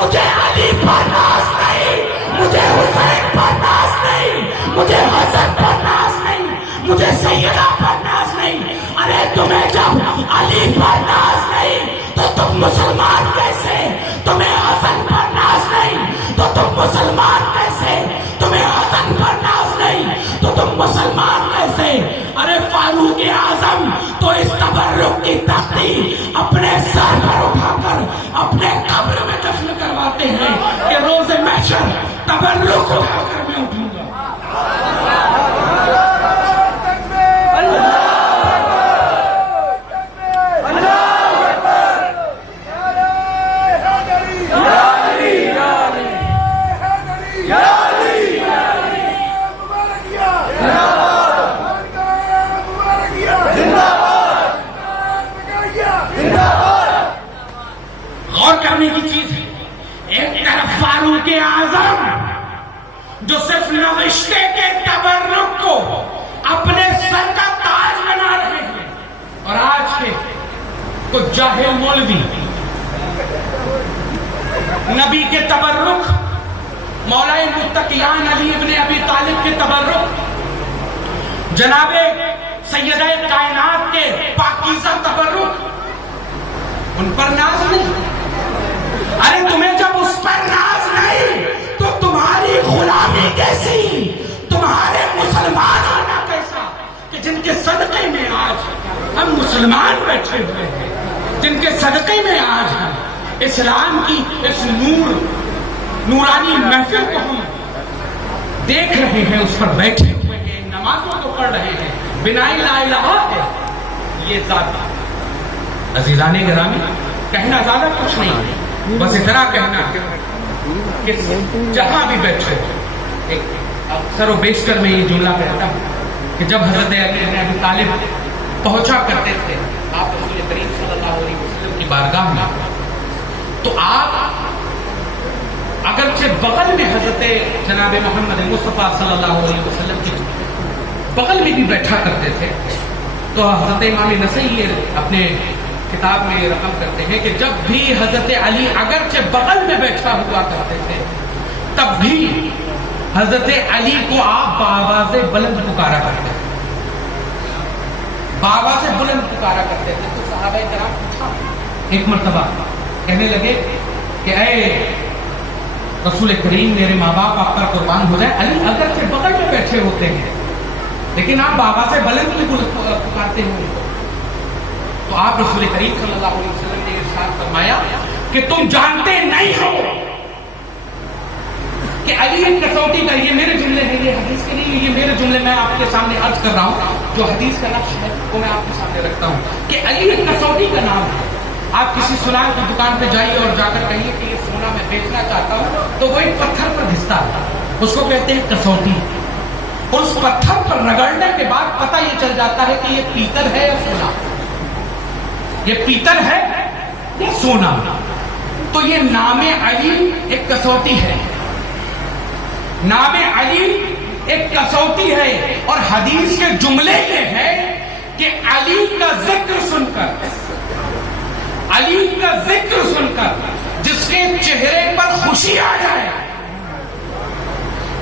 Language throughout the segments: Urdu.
مجھے علی پر ناز نہیں، مجھے حسین پر ناز نہیں، مجھے حسن پر ناز نہیں، مجھے سیدہ پر ناز نہیں۔ ارے تمہیں جب علی پر ناز نہیں تو تم مسلمان کیسے؟ تمہیں حسن پر ناز نہیں تو تم مسلمان کیسے؟ تمہیں حسن پر ناز نہیں تو تم مسلمان کیسے؟ ارے فاروق اعظم تو اس تبرک کی تختی اپنے سر پر اٹھا کر اپنے قبر میں دفن کرواتے ہیں کہ روز محشر تبرک اٹھا کر میں اٹھوں گا۔ غور کرنے کی چیز ہے، ایک طرف فاروق اعظم جو صرف نوشتے کے تبرک کو اپنے سر کا تاج بنا رہے ہیں، اور آج کے کچھ جاہل مولوی نبی کے تبرک، مولا متقیان علی ابن ابی طالب کے تبرک، جناب سیدہ کائنات کے پاکیزہ تبرک، ان پر ناز نہیں۔ ارے تمہیں جب اس پر ناز نہیں تو تمہاری غلامی کیسی، تمہارے مسلمان ہونا کیسا، کہ جن کے صدقے میں آج ہم مسلمان بیٹھے ہوئے ہیں، جن کے صدقے میں آج ہم اسلام کی اس نورانی محفل کو ہم دیکھ رہے ہیں، اس پر بیٹھے ہوئے ہیں، نمازوں کو پڑھ رہے ہیں، بنا لا الہ ہے یہ ذات۔ عزیزان گرامی، کہنا زیادہ کچھ نہیں ہے، بس اتنا کہنا کہ جہاں بھی بیٹھے، ایک اکثر و بیشتر میں یہ جملہ کہتا ہوں کہ جب حضرت علی بن ابی طالب پہنچا کرتے تھے آپ رسول کریم صلی اللہ علیہ وسلم کی بارگاہ میں، تو آپ اگرچہ بغل میں حضرت جناب محمد مصطفیٰ صلی اللہ علیہ وسلم کی بغل میں بھی بیٹھا کرتے تھے، تو حضرت امام نسائی اپنے کتاب میں یہ رقم کرتے ہیں کہ جب بھی حضرت علی اگرچہ بغل میں بیٹھا ہوا کرتے تھے، تب بھی حضرت علی کو آپ بآواز بلند پکارا کرتے تھے، بآواز بلند پکارا کرتے تھے۔ تو صحابہ کرام پوچھا ایک مرتبہ، کہنے لگے کہ اے رسول کریم، میرے ماں باپ آپ کا قربان ہو جائے، علی اگرچہ بغل میں بیٹھے ہوتے ہیں لیکن آپ بآواز بلند کیوں پکارتے ہیں ان کو؟ تو آپ رسول کریم صلی اللہ علیہ وسلم نے ارشاد فرمایا کہ تم جانتے نہیں ہو کہ علی ایک کسوٹی کا، یہ میرے جملے ہیں، یہ حدیث کے نہیں، یہ میرے جملے میں آپ کے سامنے عرض کر رہا ہوں، جو حدیث کا نقش ہے وہ میں آپ کے سامنے رکھتا ہوں کہ علی ایک کسوٹی کا نام ہے۔ آپ کسی سونار کی دکان پہ جائیے اور جا کر کہیے کہ یہ سونا میں بیچنا چاہتا ہوں، تو وہ ایک پتھر پر گھستا ہے، اس کو کہتے ہیں کسوٹی۔ اس پتھر پر رگڑنے کے بعد پتہ یہ چل جاتا ہے کہ یہ پیتل ہے یا سونا، یہ پیتل ہے یا سونا۔ تو یہ نام علی ایک کسوٹی ہے، نام علی ایک کسوٹی ہے، اور حدیث کے جملے یہ ہے کہ علی کا ذکر سن کر، علی کا ذکر سن کر جس کے چہرے پر خوشی آ جائے،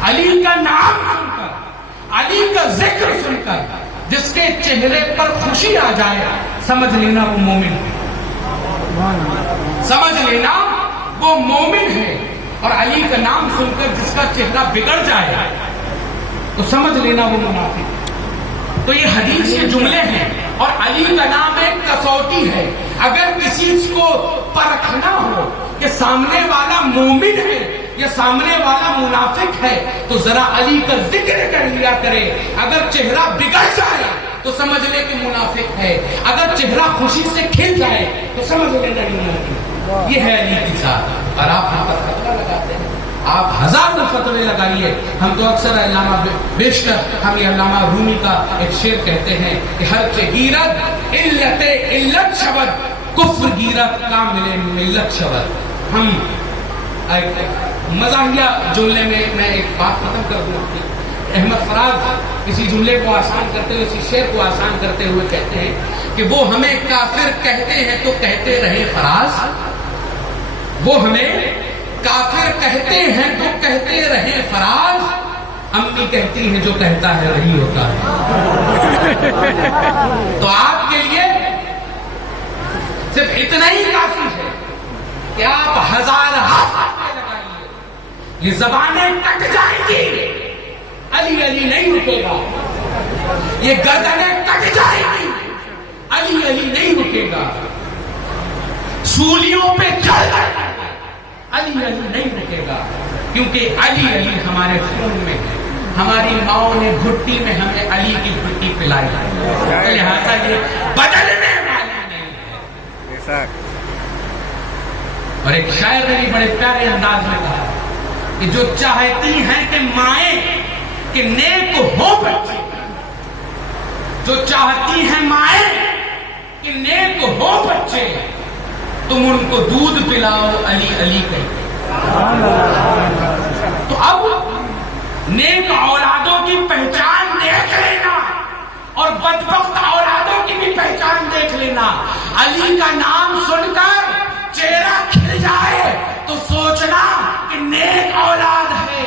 علی کا نام سن کر، علی کا ذکر سن کر جس کے چہرے پر خوشی آ جائے، سمجھ لینا وہ مومن ہے، سمجھ لینا وہ مومن ہے۔ اور علی کا نام سن کر جس کا چہرہ بگڑ جائے تو سمجھ لینا وہ منافق ہے۔ تو یہ حدیث کے جملے ہیں، اور علی کا نام ایک کسوٹی ہے۔ اگر کسی کو پرکھنا ہو کہ سامنے والا مومن ہے یا سامنے والا منافق ہے تو ذرا علی کا ذکر کر لیا کرے۔ اگر چہرہ بگڑ جائے تو سمجھ لے کہ منافق ہے، اگر چہرہ خوشی سے کھل جائے تو سمجھ لینا منافق۔ یہ ہے علی کی ذات۔ اور آپ ہم پر فتویٰ لگاتے ہیں، آپ ہزاروں فتوے لگائیے، ہم تو اکثر علامہ بیشتر ہم یہ علامہ رومی کا ایک شعر کہتے ہیں کہ ہر گیرت علت شبد، کفر گیرت کامل ملت شبد۔ ہم مزاحیہ جملے میں ایک بات ختم کر دوں، احمد فراز کسی جملے کو آسان کرتے ہوئے، اسی شعر کو آسان کرتے ہوئے کہتے ہیں کہ وہ ہمیں کافر کہتے ہیں تو کہتے رہے فراز، وہ ہمیں کافر کہتے ہیں تو کہتے رہے فراز، امی کہتی ہیں جو کہتا ہے وہی ہوتا ہے۔ تو آپ کے لیے صرف اتنا ہی کافی ہے کہ آپ ہزار لگائیے، یہ زبانیں کٹ جائیں گی، علی علی نہیں رکے گا، یہ گردنیں کٹ جائیں گی، علی علی نہیں رکے گا، سولیوں پہ چڑھ کر علی علی نہیں رکے گا، کیونکہ علی علی ہمارے خون میں ہے، ہماری ماؤں نے گھٹی میں ہمیں علی کی گھٹی پلائی ہے، لہذا یہ بدلنے والی نہیں ہے۔ اور ایک شاعر نے بھی بڑے پیارے انداز میں کہا کہ جو چاہتی ہیں کہ مائیں کہ نیک ہو بچے، جو چاہتی ہیں مائیں کہ نیک ہو بچے، تم ان کو دودھ پلاؤ علی علی کہتے۔ تو اب نیک اولادوں کی پہچان دیکھ لینا اور بدبخت اولادوں کی بھی پہچان دیکھ لینا۔ علی کا نام سن کر چہرہ کھل جائے تو سوچنا کہ نیک اولاد ہے،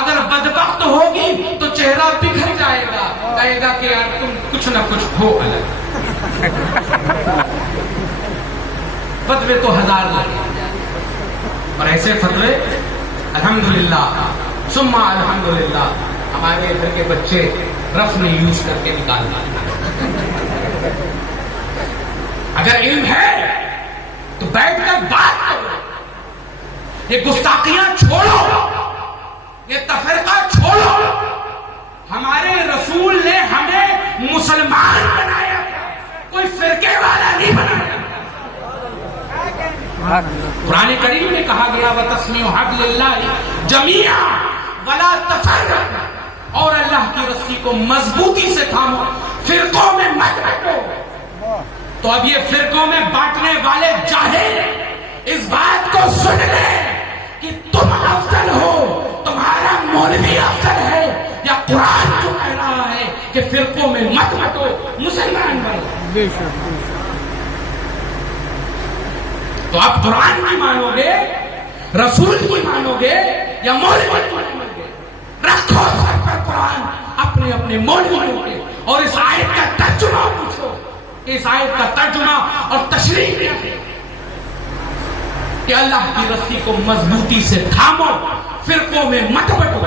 اگر بدبخت ہوگی تو چہرہ بکھر جائے گا، کہے گا کہ یار تم کچھ نہ کچھ ہو الگ۔ فتوے تو ہزار لگے، اور ایسے فتوے الحمدللہ ثم الحمدللہ ہمارے گھر کے بچے رف میں یوز کر کے نکال دیں۔ اگر علم ہے تو بیٹھ کر بات کرو، یہ گستاخیاں چھوڑو، یہ تفرقہ چھوڑو۔ ہمارے رسول نے ہمیں مسلمان بنایا، کوئی فرقے والا نہیں بنایا۔ قرآن کریم میں کہا گیا وَتَصْمِعُ حَبْلِ اللَّهِ جَمِيعًا وَلَا تَفَرَّقُوا، اور اللہ کی رسی کو مضبوطی سے تھامو، فرقوں میں مت بٹو۔ تو اب یہ فرقوں میں بانٹنے والے جاہل اس بات کو سن لیں کہ تم افضل ہو، تمہارا مولوی افضل ہے، یا قرآن جو کہہ رہا ہے کہ فرقوں میں مت بٹو، مسلمان بنو۔ تو آپ قرآن کی مانو گے، رسول کی مانو گے، یا مولوی کی مانو گے؟ رکھو سر پر قرآن، اپنے اپنے مولویوں کے، اور اس آیت کا ترجمہ پوچھو، اس آیت کا ترجمہ اور تشریح کیا ہے کہ اللہ کی رسی کو مضبوطی سے تھامو، فرقوں میں مت بٹو۔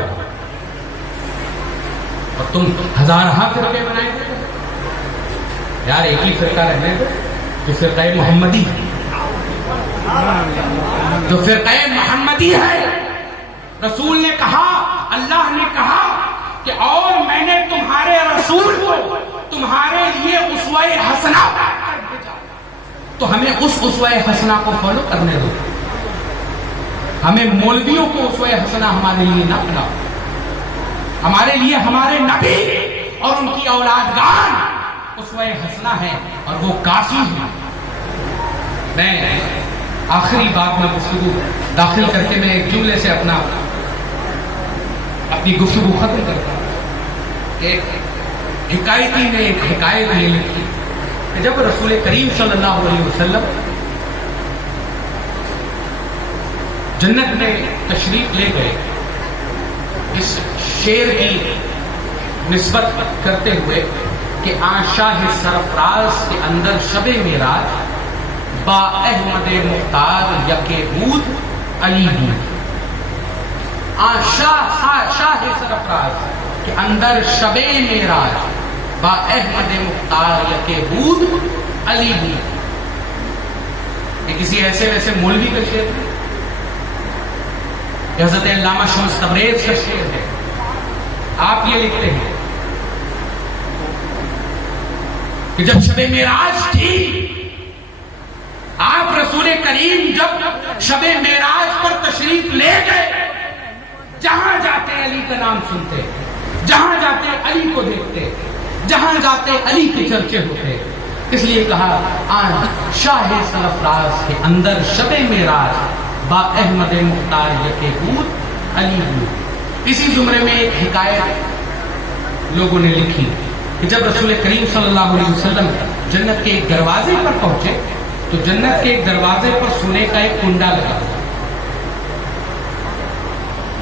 اور تم ہزارہ فرقے بنائے گے، یار ایک ہی فرقہ رہنے دو، جو فرقہ محمدی ہے، جو فرقہ محمدی ہے۔ رسول نے کہا، اللہ نے کہا کہ اور میں نے تمہارے رسول کو تمہارے لیے اسوہ حسنہ کر بھیجا، تو ہمیں اس اسوہ حسنہ کو فالو کرنے دو، ہمیں مولویوں کو اسوہ حسنہ ہمارے لیے نہ بناؤ، ہمارے لیے ہمارے نبی اور ان کی اولادگان اسوہ حسنہ ہے، اور وہ کافی ہے۔ میں آخری بات میں گفتگو داخل کر کے میں ایک جملے سے اپنی گفتگو ختم کرتا ہوں۔ ایک حکایتی نے ایک حکایت یہ لکھی کہ جب رسول کریم صلی اللہ علیہ وسلم جنت میں تشریف لے گئے، اس شعر کی نسبت کرتے ہوئے کہ شاہ سرفراز کے اندر شب معراج با احمد مختار یکے بود علی بود۔ شاہ سرفراز کے اندر شب معراج با احمد مختار یکے بود علی بود۔ یہ کسی ایسے ویسے مولوی کا شعر ہے، یہ حضرت علامہ شمس تبریز کا شعر ہے۔ آپ یہ لکھتے ہیں کہ جب شب معراج تھی، آپ رسول کریم جب شب معراج پر تشریف لے گئے، جہاں جاتے علی کا نام سنتے، جہاں جاتے علی کو دیکھتے، جہاں جاتے علی کے چرچے ہوتے، اس لیے کہا شاہ سرفراز کے اندر شب معراج با احمد مختار یکے بود علی بود۔ اسی زمرے میں ایک حکایت لوگوں نے لکھی کہ جب رسول کریم صلی اللہ علیہ وسلم جنت کے ایک دروازے پر پہنچے تو جنت کے ایک دروازے پر سونے کا ایک کنڈا لگا،